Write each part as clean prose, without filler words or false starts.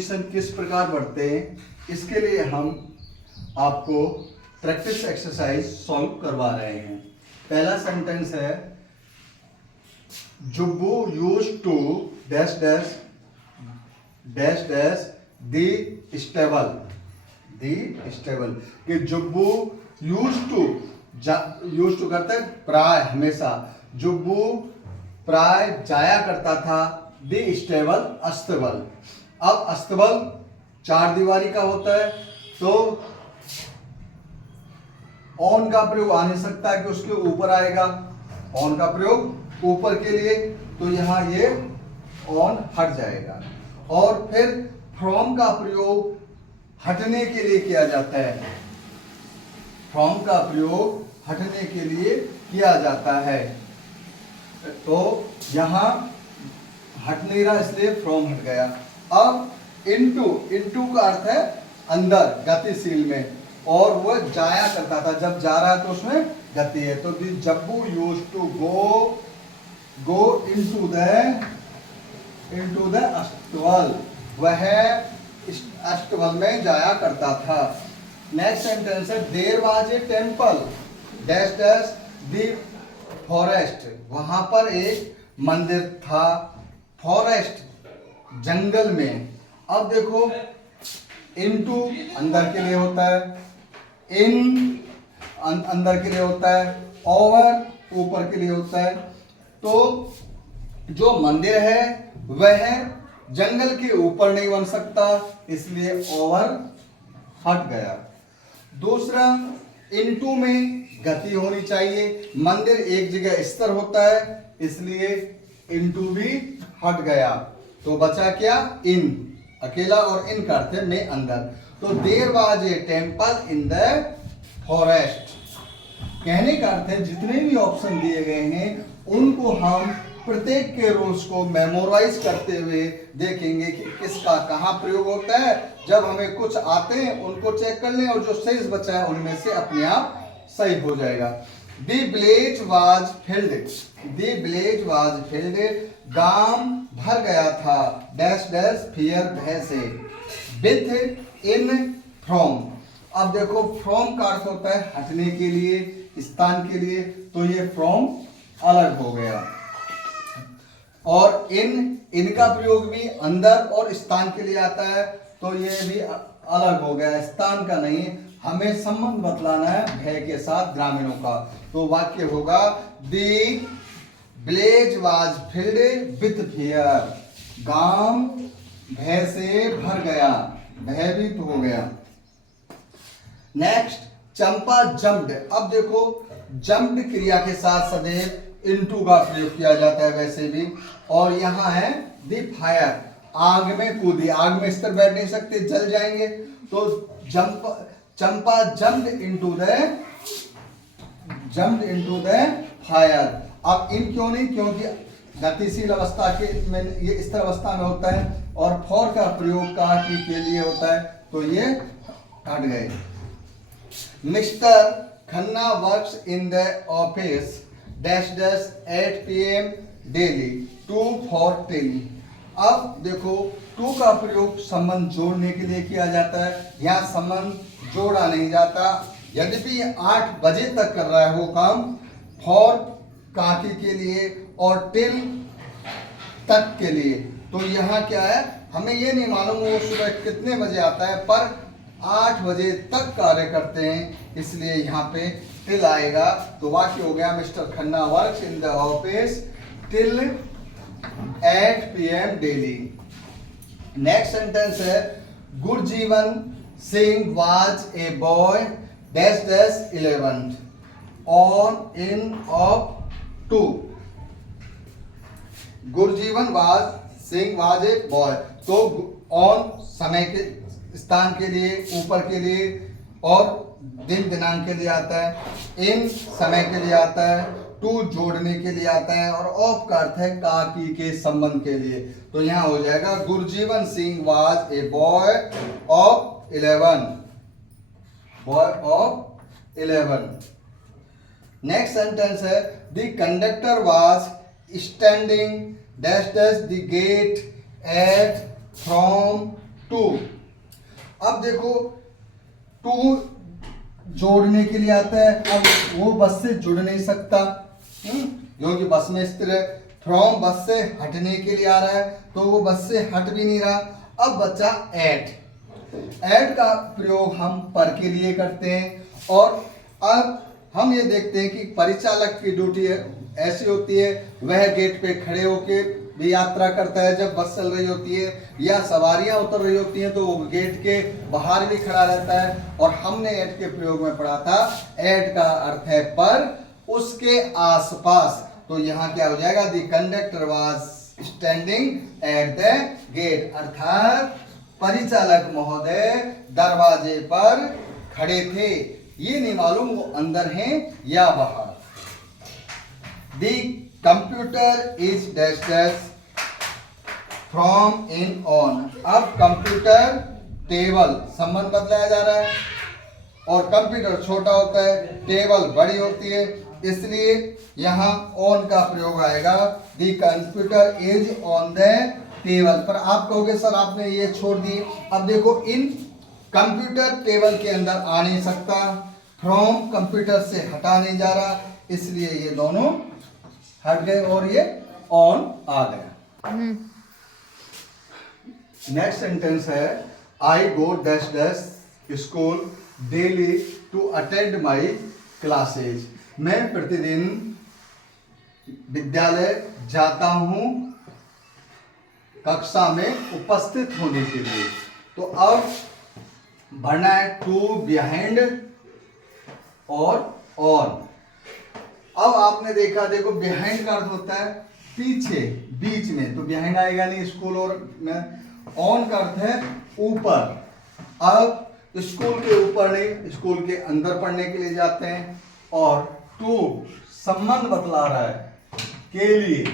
Question किस प्रकार बढ़ते हैं, इसके लिए हम आपको प्रैक्टिस एक्सरसाइज सॉल्व करवा रहे हैं। पहला सेंटेंस है Jubbu use to dash dash dash dash the stable कि जुब्बू यूज टू करते प्राय हमेशा, जुब्बू प्राय जाया करता था दी स्टेबल अस्तबल। अब अस्तबल चार दीवारी का होता है तो ऑन का प्रयोग आ नहीं सकता कि उसके ऊपर आएगा, ऑन का प्रयोग ऊपर के लिए, तो यहां ये ऑन हट जाएगा। और फिर फ्रॉम का प्रयोग हटने के लिए किया जाता है, फ्रॉम का प्रयोग हटने के लिए किया जाता है। तो यहां हट नहीं रहा इसलिए फ्रॉम हट गया। अब इनटू का अर्थ है अंदर, गतिशील में, और वह जाया करता था, जब जा रहा है तो उसमें गति है। तो Jabbu use to go into the अस्तबल, वह अस्तबल में जाया करता था। नेक्स्ट सेंटेंस है there was a temple dash dash the forest, वहां पर एक मंदिर था फॉरेस्ट जंगल में। अब देखो इनटू अंदर के लिए होता है, इन अंदर के लिए होता है, ओवर ऊपर के लिए होता है। तो जो मंदिर है वह जंगल के ऊपर नहीं बन सकता, इसलिए ओवर हट गया। दूसरा, इनटू में गति होनी चाहिए, मंदिर एक जगह स्थिर होता है, इसलिए इनटू भी हट गया। तो बचा क्या, इन अकेला, और इन का अर्थ है में अंदर। तो there was a temple in the forest, कहने का अर्थ है जितने भी ऑप्शन दिए गए हैं उनको हम प्रत्येक के रूल्स को मेमोराइज करते हुए देखेंगे कि किसका कहाँ प्रयोग होता है। जब हमें कुछ आते हैं उनको चेक कर लें, और जो शेष बचा है उनमें से अपने आप सही हो जाएगा। The village was filled, गांव भर गया था डैश डैश फियर भय से, विथ इन फ्रॉम। अब देखो फ्रॉम का अर्थ होता है हटने के लिए, स्थान के लिए, तो ये फ्रॉम अलग हो गया। और इनका प्रयोग भी अंदर और स्थान के लिए आता है, तो ये भी अलग हो गया, स्थान का नहीं। हमें संबंध बतलाना है भय के साथ ग्रामीणों का, तो वाक्य होगा the village was filled with fear, गांव भय से भर गया, भयभीत हो गया। नेक्स्ट, चंपा जम्प्ड। अब देखो जम्प्ड क्रिया के साथ सदैव इनटू का प्रयोग किया जाता है वैसे भी, और यहाँ है दी फायर, आग में कूदी, आग में इस तरह बैठ नहीं सकते, जल जाएंगे। तो चंपा जम्प्ड इनटू द फायर। अब इन क्यों नहीं, क्योंकि गतिशील अवस्था के में ये स्थिर अवस्था में होता है, और फॉर का प्रयोग का के लिए होता है, तो ये हट गए। Mister Khanna works in the office dash dash 8 PM daily to for till. अब देखो टू का प्रयोग संबंध जोड़ने के लिए किया जाता है, यहाँ संबंध जोड़ा नहीं जाता। यद्यपि 8 बजे तक कर रहा है वो काम, फॉर काकी के लिए और टिल तक के लिए, तो यहाँ क्या है हमें ये नहीं मालूम वो सुबह कितने बजे आता है, पर 8 बजे तक कार्य करते हैं, इसलिए यहाँ पे टिल आएगा। तो वाक्य हो गया mister Khanna works in the office till 8 PM daily. Next sentence है Gurjeevan Singh was a boy dash dash 11 on in of 2। Gurjeevan Singh was a boy, तो ऑन समय के स्थान के लिए, ऊपर के लिए, और दिन दिनांक के लिए आता है, इन समय के लिए आता है, टू जोड़ने के लिए आता है, और ऑफ का अर्थ है का की के संबंध के लिए। तो यहां हो जाएगा Gurjeevan Singh was a boy of 11, boy of 11। Next sentence है the conductor was standing dash dash the gate at from two. अब देखो टू जोड़ने के लिए आता है, अब वो बस से जुड़ नहीं सकता क्योंकि बस में स्थिर है। फ्रॉम बस से हटने के लिए आ रहा है तो वो बस से हट भी नहीं रहा। अब बचा एट। एट का प्रयोग हम पर के लिए करते हैं। और अब हम ये देखते हैं कि परिचालक की ड्यूटी ऐसी होती है, वह गेट पे खड़े होके भी यात्रा करता है जब बस चल रही होती है, या सवारियां उतर रही होती हैं तो वो गेट के बाहर भी खड़ा रहता है। और हमने एट के प्रयोग में पढ़ा था, एट का अर्थ है पर, उसके आसपास। तो यहाँ क्या हो जाएगा, the conductor was standing at the gate, अर्थात परिचालक महोदय दरवाजे पर खड़े थे। ये नहीं मालूम वो अंदर हैं या बाहर। The computer is dash dash from in on. अब कंप्यूटर टेबल संबंध बदलाया जा रहा है और कंप्यूटर छोटा होता है, टेबल बड़ी होती है, इसलिए यहाँ ऑन का प्रयोग आएगा। The computer is on the table. पर आप कहोगे सर आपने ये छोड़ दी। अब देखो इन कंप्यूटर टेबल के अंदर आ नहीं सकता, फ्रॉम कंप्यूटर से हटा नहीं जा रहा, इसलिए ये दोनों हट गए और ये ऑन आ गया। नेक्स्ट सेंटेंस है, I go dash dash school daily to attend my classes. मैं प्रतिदिन विद्यालय जाता हूं कक्षा में उपस्थित होने के लिए। तो अब भरना है टू, बिहाइंड और ऑन। अब आपने देखा, देखो बिहाइंड का अर्थ होता है पीछे, बीच में, तो बिहाइंड आएगा नहीं स्कूल और में। ऑन का अर्थ है ऊपर। अब स्कूल के ऊपर नहीं, स्कूल के अंदर पढ़ने के लिए जाते हैं। और टू संबंध बतला रहा है के लिए,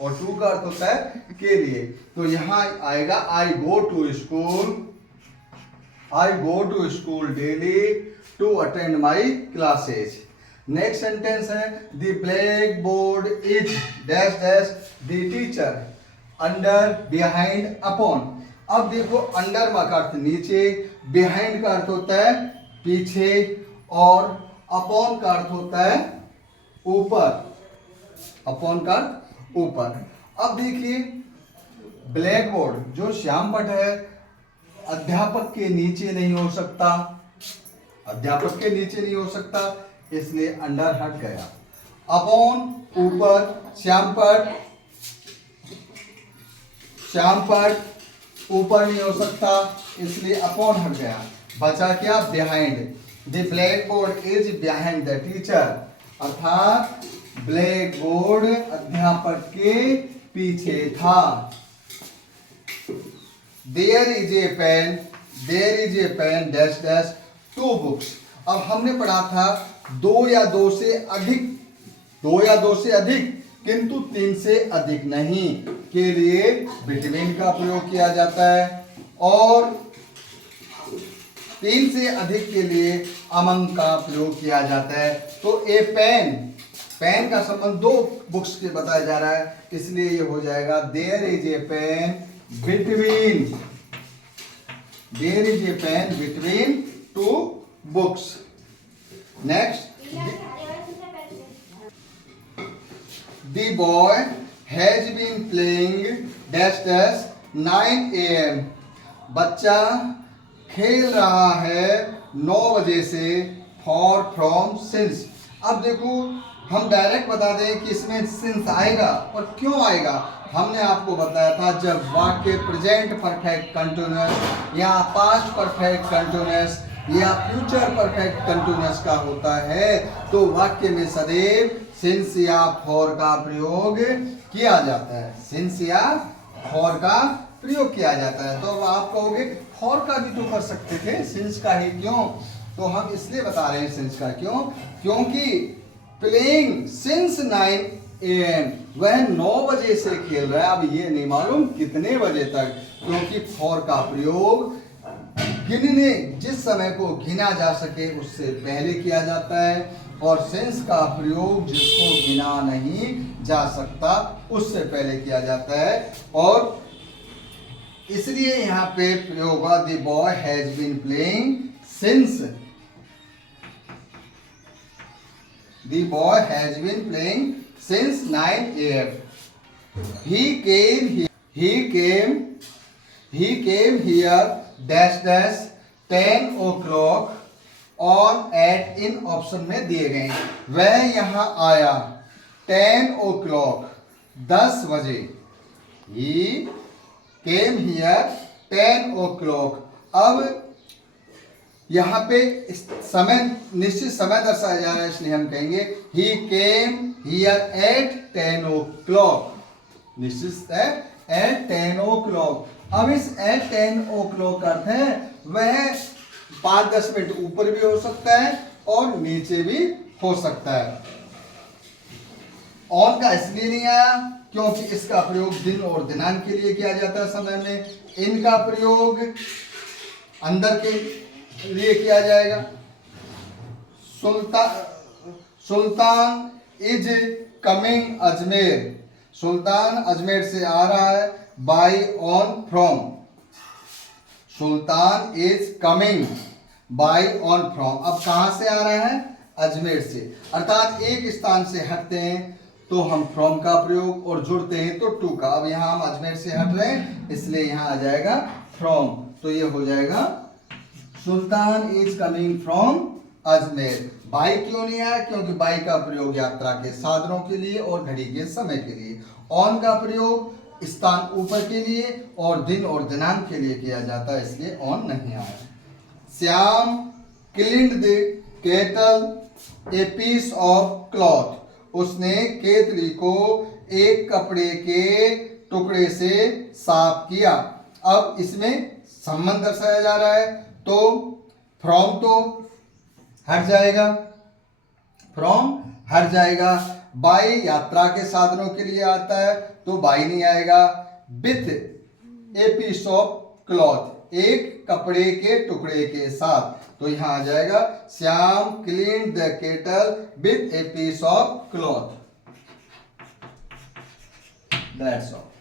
और टू का अर्थ होता है के लिए। तो यहां आएगा I go to school, I go to school daily to attend my classes. Next sentence है, the black board is dash dash the teacher under, behind, upon. अब देखो अंडर का अर्थ नीचे, बिहाइंड का अर्थ होता है पीछे, और अपॉन का अर्थ होता है ऊपर। अपॉन का अर्थ ऊपर। अब देखिए ब्लैक बोर्ड जो श्याम पट है, अध्यापक के नीचे नहीं हो सकता, अध्यापक के नीचे नहीं हो सकता, इसलिए अंडर हट गया। अपॉन ऊपर, श्याम पट, श्याम पट ऊपर नहीं हो सकता, इसलिए अपॉन हट गया। बचा क्या, behind. The black board is behind the teacher, अर्थात ब्लैक बोर्ड अध्यापक के पीछे था। There is a pen, there is a pen dash dash two books. अब हमने पढ़ा था दो या दो से अधिक, दो या दो से अधिक, किंतु तीन से अधिक नहीं के लिए बिटवीन का प्रयोग किया जाता है, और तीन से अधिक के लिए अमंग का प्रयोग किया जाता है। तो ए पेन, पेन का संबंध दो बुक्स के बताया जा रहा है, इसलिए ये हो जाएगा there is a pen between, there is a pen between two books. Next, the boy has been playing dash dash 9 AM। बच्चा खेल रहा है 9 बजे से, for, from, since। अब देखो हम डायरेक्ट बता दें कि इसमें since आएगा, और क्यों आएगा हमने आपको बताया था। जब वाक्य प्रेजेंट परफेक्ट कंटिन्यूअस या पास्ट परफेक्ट कंटिन्यूअस या फ्यूचर परफेक्ट कंटिन्यूअस का होता है, तो वाक्य में सदैव सिंस या फॉर का प्रयोग किया जाता है, सिंस या फॉर का प्रयोग किया जाता है। तो आप कहोगे फॉर का भी तो कर सकते थे, सिंस का ही क्यों? तो हम इसलिए बता रहे हैं सिंस का क्यों, क्योंकि प्लेइंग सिंस 9 AM, वह 9 बजे से खेल रहा है। अब ये नहीं मालूम कितने बजे तक, क्योंकि फॉर का प्रयोग गिनने, जिस समय को गिना जा सके उससे पहले किया जाता है, और सिंस का प्रयोग जिसको गिना नहीं जा सकता उससे पहले किया जाता है। और इसलिए यहाँ पे प्रयोग हुआ the boy has been playing since, the boy has been playing since 9 AM. He came here dash dash 10 o'clock और at in ऑप्शन में दिए गए हैं. वह यहाँ आया 10 o'clock 10 बजे. He came here 10 o'clock. अब यहाँ पे समय, निश्चित समय दर्शाया जा रहा है, इसलिए हम कहेंगे he came here at 10 o'clock. निश्चित है at 10 o'clock. अब इस at 10 o'clock का अर्थ है वह 5-10 मिनट ऊपर भी हो सकता है और नीचे भी हो सकता है. ऑन का इसलिए नहीं आया क्योंकि इसका प्रयोग दिन और दिनांक के लिए किया जाता है समय में. इनका प्रयोग अंदर के लिए किया जाएगा. Sultan is coming Ajmer. सुल्तान अजमेर से आ रहा है. By on from. Sultan is coming by on from. अब कहां से आ रहा है? अजमेर से. अर्थात एक स्थान से हटते हैं तो हम फ्रॉम का प्रयोग और जुड़ते हैं तो टू का. अब यहां हम अजमेर से हट रहे हैं इसलिए यहां आ जाएगा फ्रॉम. तो ये हो जाएगा Sultan is coming from Ajmer. बाई क्यों नहीं आया? क्योंकि बाई का प्रयोग यात्रा के साधनों के लिए और घड़ी के समय के लिए. ऑन का प्रयोग स्थान ऊपर के लिए और दिन और दिनांक के लिए किया जाता है, इसलिए ऑन नहीं आया. Shyam cleaned the kettle a piece of cloth. उसने केतली को एक कपड़े के टुकड़े से साफ किया. अब इसमें संबंध दर्शाया जा रहा है तो फ्रॉम तो हट जाएगा, फ्रॉम हट जाएगा. बाई यात्रा के साधनों के लिए आता है तो बाई नहीं आएगा. With a piece of cloth, एक कपड़े के टुकड़े के साथ, तो यहां आ जाएगा Shyam clean the kettle with a piece of cloth. That's all.